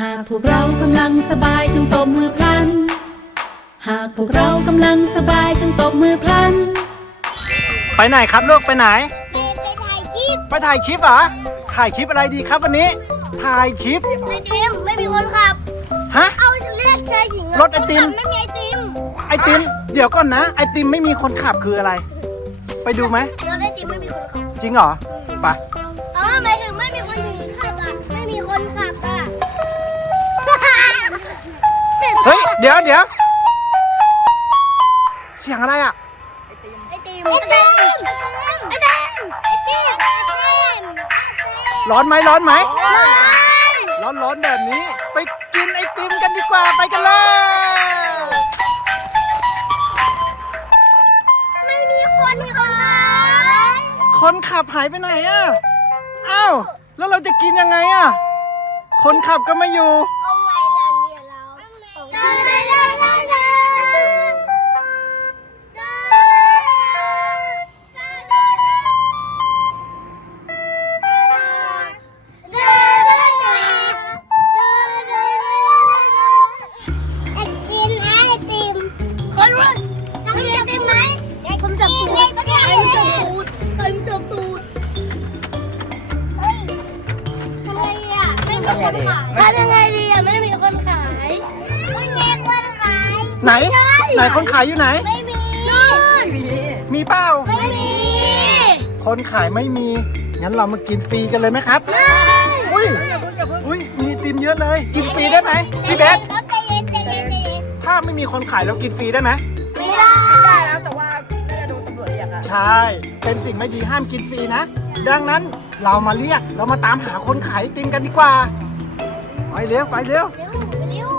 หากพวกเรากำลังสบายจงตบมือพลัน หากพวกเรากำลังสบายจงตบมือพลัน ไปไหนครับลูกไปไหน ไปไปถ่ายคลิปไปถ่ายคลิปเหรอถ่ายคลิปอะไรดีครับวันนี้ ถ่ายคลิปไอติมไม่มีคนขับ ฮะ เอาจะเรียกชายหญิงรถไอติม คนขับไม่มีไอติมไอติม เดี๋ยวก่อนนะ ไอติมไม่มีคนขับคืออะไร ไปดูไหมรถไอติมไม่มีคนขับจริงเหรอไป เฮ้ยเดี๋ยวเดี๋ยวเสียงอะไรอะ ไอติมไอติมไอติมไอติมไอติมไอติมร้อนไหมร้อนไหม ร้อนร้อนร้อนๆแบบนี้ ไปกินไอติมกันดีกว่าไปกันเลยไม่มีคนขับคนขับหายไปไหนอะอ้าวแล้วเราจะกินยังไงอะ คนขับก็ไม่อยู่ คนขายทำยังไงดีอะไม่มีคนขาย ไม่มีคนขาย ไหน ไหนคนขายอยู่ไหน ไม่มีนู่นมีเปล่า ไม่มี คนขายไม่มี งั้นเรามากินฟรีกันเลยไหมครับไม่อุ้ย อุ้ย มีไอติมเยอะเลย กินฟรีได้ไหมพี่เบสครับใจเย็นใจเย็นใจเย็นถ้าไม่มีคนขายเรากินฟรีได้ไหมไม่ได้ได้แล้วแต่ว่าน่าจะโดนตำรวจเรียกอะใช่ เป็นสิ่งไม่ดีห้ามกินฟรีนะ ดังนั้นเรามาเรียก เรามาตามหาคนขายไอติมกันดีกว่า ไปเร็วไปเร็ว เร็วเร็ว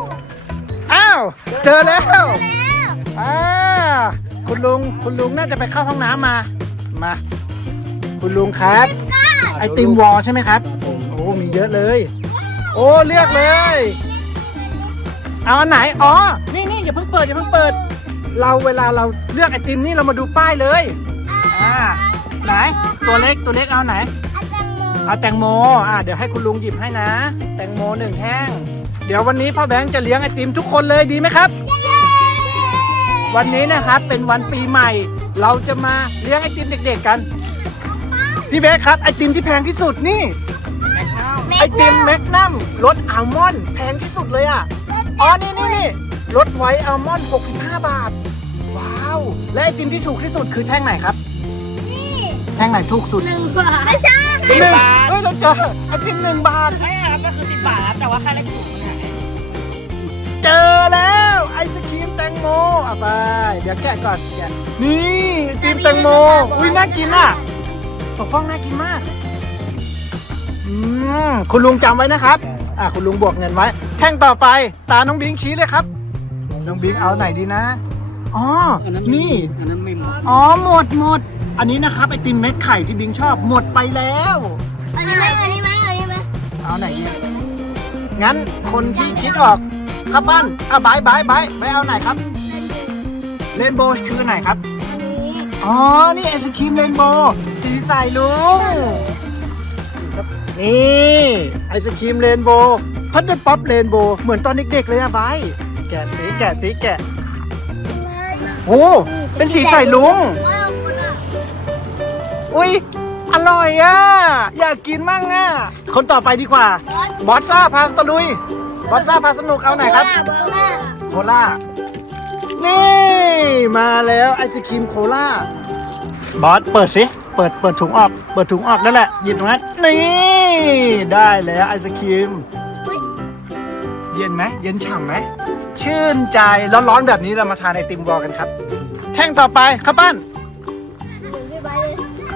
อ้าว เจอแล้ว แล้วอ่า คุณลุง คุณลุงน่าจะไปเข้าห้องน้ำมา มา คุณลุงครับ ไอติมวอลใช่ไหมครับ โอ้ มีเยอะเลย โอ้ เลือกเลย เอาอันไหน อ๋อ นี่นี่อย่าเพิ่งเปิดอย่าเพิ่งเปิด เราเวลาเราเลือกไอติมนี่เรามาดูป้ายเลย อ่า ไหน ตัวเล็กตัวเล็กเอาไหนอาจารย์โม เอาแตงโมอ่าเดี๋ยวให้คุณลุงหยิบให้นะ แตงโมหนึ่งแห้ง เดี๋ยววันนี้พ่อแบงค์จะเลี้ยงไอติมทุกคนเลยดีไหมครับ วันนี้นะครับเป็นวันปีใหม่ เราจะมาเลี้ยงไอติมเด็ก ๆกัน พี่เบสครับไอติมที่แพงที่สุดนี่ ไอติมแมกนัมรสอัลมอนด์แพงที่สุดเลยอะ อ๋อ นี่นี่นี่รสไวท์อัลมอนด์65 บาท ว้าว และไอติมที่ถูกที่สุดคือแท่งไหนครับแท่งไหนถูกสุด หนึ่งบาท ไม่ใช่ หนึ่งเฮ้ยเราเจอไอติมหนึ่งบาท ไม่ครับก็คือสิบบาทครับแต่ว่าค่าแรกถูกมันหายเจอแล้วไอศครีมแตงโมเอาไป เดี๋ยวแกะก่อนแกะนี่ไอติมแตงโม อุ้ยน่ากินอะปกป้องน่ากินมาก อืมคุณลุงจำไว้นะครับ อะคุณลุงบวกเงินไว้ แท่งต่อไป ตาน้องบิงชี้เลยครับ น้องบิงเอาไหนดีนะ อ๋อ นี่ อันนั้นไม่หมด อ๋อ หมดหมด อันนี้นะครับไอติมเม็ดไข่ที่บิงชอบหมดไปแล้ว อันนี้ไหมอันนี้ไหมอันนี้ไหมเอาไหนดีงั้นคนที่คิดออกครับบ้านอะบายบายบายบายเอาไหนครับเรนโบว์คือไหนครับ อ๋อ นี่ไอศครีมเรนโบว์สีใสลุงนี่ไอศครีมเรนโบว์พัดเดิลป๊อปเรนโบว์เหมือนตอนเด็กๆเลยอะบายแกะสีแกะสีแกะโอ้เป็นสีใสลุงว้าวคุณอะ อุ้ยอร่อยอะ อยากกินมั่งอะ คนต่อไปดีกว่า บอสซ่าพาสตะลุย บอสซ่าพาสนุกเอาไหนครับเบอร์ล่าโคล่า นี่ มาแล้วไอศครีมโคล่า บอสเปิดสิ เปิดเปิดถุงออก เปิดถุงออกนั่นแหละ หยิบตรงนั้น นี่ ได้แล้วไอศครีมอุ๊ยเย็นไหม เย็นฉ่ำไหม ชื่นใจ ร้อนๆแบบนี้เรามาทานไอติมวอลกันครับ แท่งต่อไปครับป้านหมุนพี่ใบ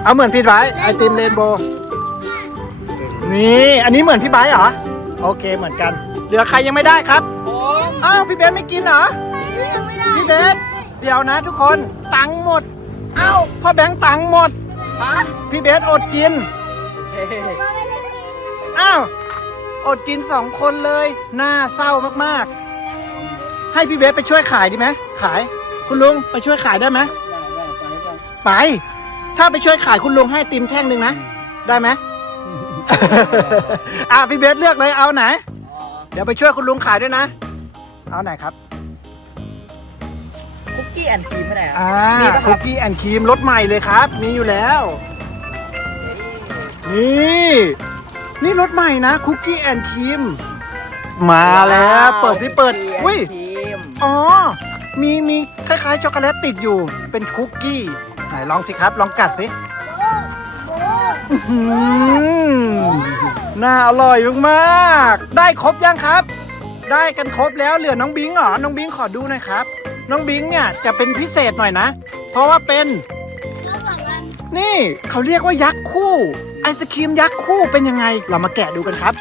เลยเอาเหมือนพี่ไบร์ทไอติมเรนโบว์นี่อันนี้เหมือนพี่ไบร์ทเหรอโอเคเหมือนกัน เหลือใครยังไม่ได้ครับอ้าวพี่เบสไม่กินเหรอเลือกไม่ได้พี่เบสเดี๋ยวนะทุกคนตังค์หมดเอ้าพ่อแบงค์ตังค์หมดฮะพี่เบสอดกินเฮ้ยอ้าวอดกินสองคนเลยน่าเศร้ามากๆ ให้พี่เบสไปช่วยขายดีไหมขาย คุณลุงไปช่วยขายได้ไหมได้ได้ไปไปไป ถ้าไปช่วยขายคุณลุงให้ติมแท่งหนึ่งนะ ได้ไหม อะพี่เบสเลือกเลยเอาไหนอ๋อเดี๋ยวไปช่วยคุณลุงขายด้วยนะ เอาไหนครับ คุกกี้แอนด์ครีมไม่ได้อะอ่ามีปะครับคุกกี้แอนด์ครีมรสใหม่เลยครับ มีอยู่แล้ว นี่ นี่รสใหม่นะคุกกี้แอนด์ครีม มาแล้ว เปิดสิเปิด อุ้ยครีมอ๋อ มีมีคล้ายๆช็อกโกแลตติดอยู่ เป็นคุกกี้ ไหนลองสิครับ ลองกัดสิโอ้อืมน่าอร่อยมากๆ ได้ครบยังครับ ได้กันครบแล้วเหลือน้องบิงเหรอ น้องบิงขอดูหน่อยครับ น้องบิงเนี่ยจะเป็นพิเศษหน่อยนะ เพราะว่าเป็นแล้วฝั่งนั้นนี่เขาเรียกว่ายักษ์คู่ ไอศครีมยักษ์คู่เป็นยังไง เรามาแกะดูกันครับ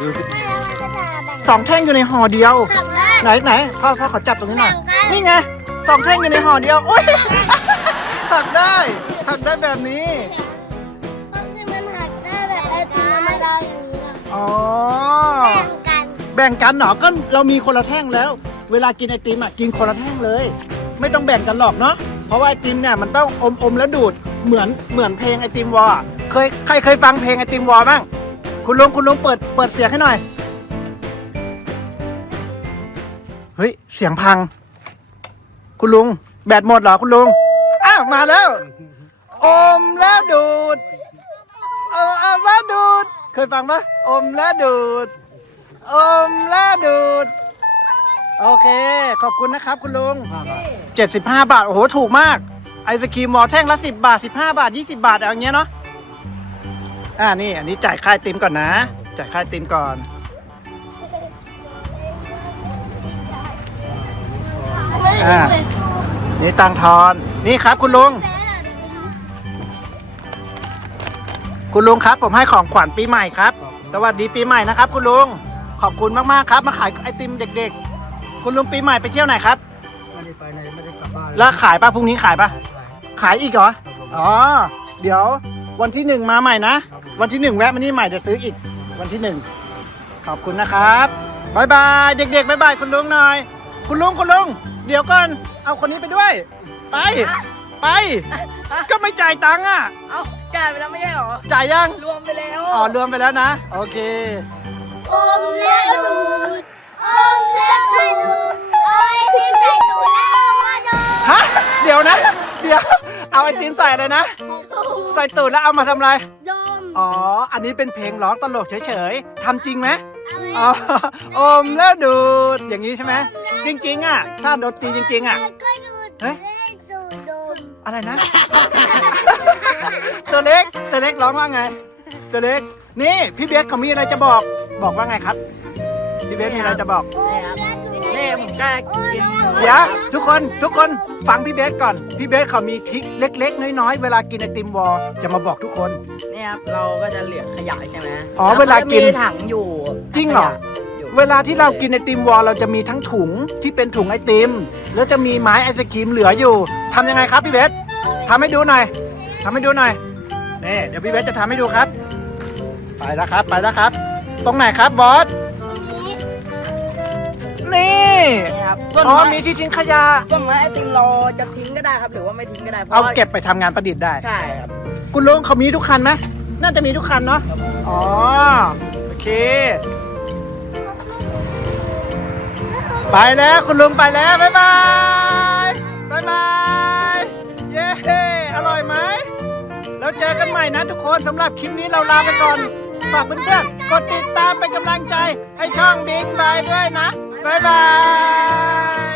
ดูสิไม่แล้วมันก็จะแบ่งสองแท่งอยู่ในห่อเดียวขับได้ไหนไหนพ่อพ่อขอจับตรงนี้หน่อยแบ่งกันนี่ไงสองแท่งอยู่ในห่อเดียวโอ้ย หักได้หักได้แบบนี้ ต้องที่มันหักได้แบบไอติมธรรมดาอย่างนี้นะอ๋อ แบ่งกันแบ่งกันเหรอก็เรามีคนละแท่งแล้ว เวลากินไอติมอะกินคนละแท่งเลย ไม่ต้องแบ่งกันหรอกเนาะเพราะว่าไอติมเนี่ยมันต้องอมอมแล้วดูดเหมือนเหมือนเพลงไอติมวอลอะเคยใครเคยฟังเพลงไอติมวอลบ้างคุณลุงคุณลุงเปิดเปิดเสียงให้หน่อยเฮ้ยเสียงพัง คุณลุงแบตหมดเหรอคุณลุงอ้าว มาแล้ว อมแล้วดูดออเอาแล้วดูด เคยฟังปะอมแล้วดูด อมแล้วดูด โอเค ขอบคุณนะครับคุณลุง 75 บาท โอ้โห ถูกมาก ไอศครีมหมอแท่งละ 10 บาท 15 บาท 20 บาทเอาอย่างเงี้ยเนาะ อ่า นี่ อันนี้จ่ายค่าไอติมก่อนนะ จ่ายค่าไอติมก่อนอ่านี่ตังทอน นี่ครับคุณลุง คุณลุงครับ ผมให้ของขวัญปีใหม่ครับ สวัสดีปีใหม่นะครับ คุณลุง ขอบคุณมากๆครับ มาขายไอติมเด็ก ๆ คุณลุงปีใหม่ไปเที่ยวไหนครับ ไม่ได้ไปไหนไม่ได้กลับบ้านแล้วขายปะพรุ่งนี้ขายปะขายขายอีกเหรอครับผมอ๋อ เดี๋ยววันที่หนึ่งมาใหม่นะ วันที่หนึ่งแวะมานี่ใหม่เดี๋ยวซื้ออีก วันที่หนึ่งขอบคุณนะครับบายบายเด็กๆบายบายคุณลุงหน่อย คุณลุงคุณลุงเดี๋ยวก่อนเอาคนนี้ไปด้วย ไป ไป ก็ไม่จ่ายตังค์อะ เอ้าจ่ายไปแล้วไม่ใช่เหรอ จ่ายยัง รวมไปแล้ว อ๋อ รวมไปแล้วนะ โอเคอมและดูดอมและก็ดูดเอาไอติมใส่ตูดแล้วเอามาดูดฮะเดี๋ยวนะ เดี๋ยว เอาไอติมใส่เลยนะ ใส่ตูดแล้วเอามาทำอะไร ดมอ๋อ อันนี้เป็นเพลงร้องตลกเฉยๆ ทำจริงไหมเอาไว้อ๋ออมแล้วดูดอย่างนี้ใช่ไหม จริงๆอะ ถ้าดนตรีจริงๆอะแล้วก็ดูดเฮ้ยและดูดดม อะไรนะ ตัวเล็กตัวเล็กร้องว่าไง ตัวเล็ก นี่พี่เบสเขามีอะไรจะบอกบอกว่าไงครับ พี่เบสมีอะไรจะบอกอมและดูดนี่ผมกล้ากินเดี๋ยวทุกคนทุกคนฟังพี่เบสก่อน พี่เบสเขามีทริคเล็ก ๆ น้อยๆ เวลากินไอติมวอลจะมาบอกทุกคน เนี่ยครับเราก็จะเหลือขยะใช่ไหมอ๋อแเวลากินจะมีถังอยู่จริงเหรอ ขยะอยู่ เวลาที่เรากินไอติมวอลเราจะมีทั้งถุงที่เป็นถุงไอติม แล้วจะมีไม้ไอศครีมเหลืออยู่ทำยังไงครับพี่เบสทำให้ดูหน่อยทำให้ดูหน่อยนี่เดี๋ยวพี่เบสจะทำให้ดูครับ ไปแล้วครับไปแล้วครับ ตรงไหนครับบอสนี่นี่ครับส่วนอ๋อไม้มีที่ทิ้งขยะส่วนไม้ไอติมเราจะทิ้งก็ได้ครับ หรือว่าไม่ทิ้งก็ได้เพราะเอาว่าเก็บไปทำงานประดิษฐ์ได้ ใช่ครับคุณลุงเขามีทุกคันไหมน่าจะมีทุกคันเนาะอ๋อโอเค ไปแล้วคุณลุงไปแล้ว บ๊ายบายบ๊ายบายเย้อร่อยไหมแล้วเจอกันใหม่นะทุกคนสำหรับคลิปนี้เราลาไปก่อนฝากเพื่อนๆกดติดตามเป็นกำลังใจให้ช่องบิ๊กบายด้วยนะบ๊ายบาย